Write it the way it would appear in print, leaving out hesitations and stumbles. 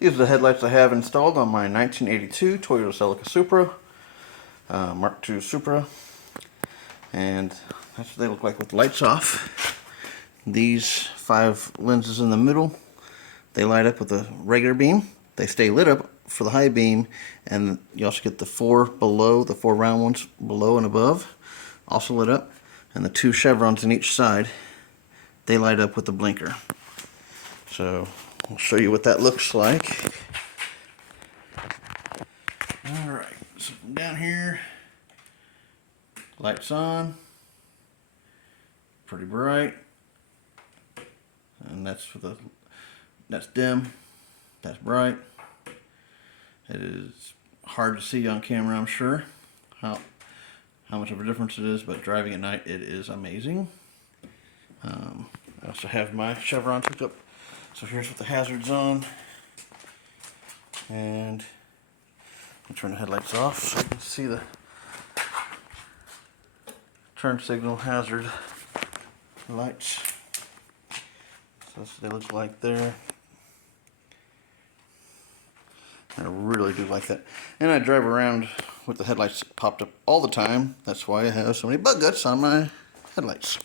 These are the headlights I have installed on my 1982 Toyota Celica Supra, Mark II Supra, and that's what they look like with the lights off. These 5 lenses in the middle, they light up with a regular beam. They stay lit up for the high beam, and you also get the 4 below, the 4 round ones below and above, also lit up, and the 2 chevrons in each side, they light up with the blinker. So I'll show you what that looks like. Alright, so from down here, lights on, pretty bright, and that's dim, that's bright. It is hard to see on camera, I'm sure, how much of a difference it is, but driving at night, it is amazing. I also have my chevrons hooked up. So here's with the hazards on, and I'll turn the headlights off so you can see the turn signal hazard lights. So that's what they look like there. I really do like that. And I drive around with the headlights popped up all the time. That's why I have so many bug guts on my headlights.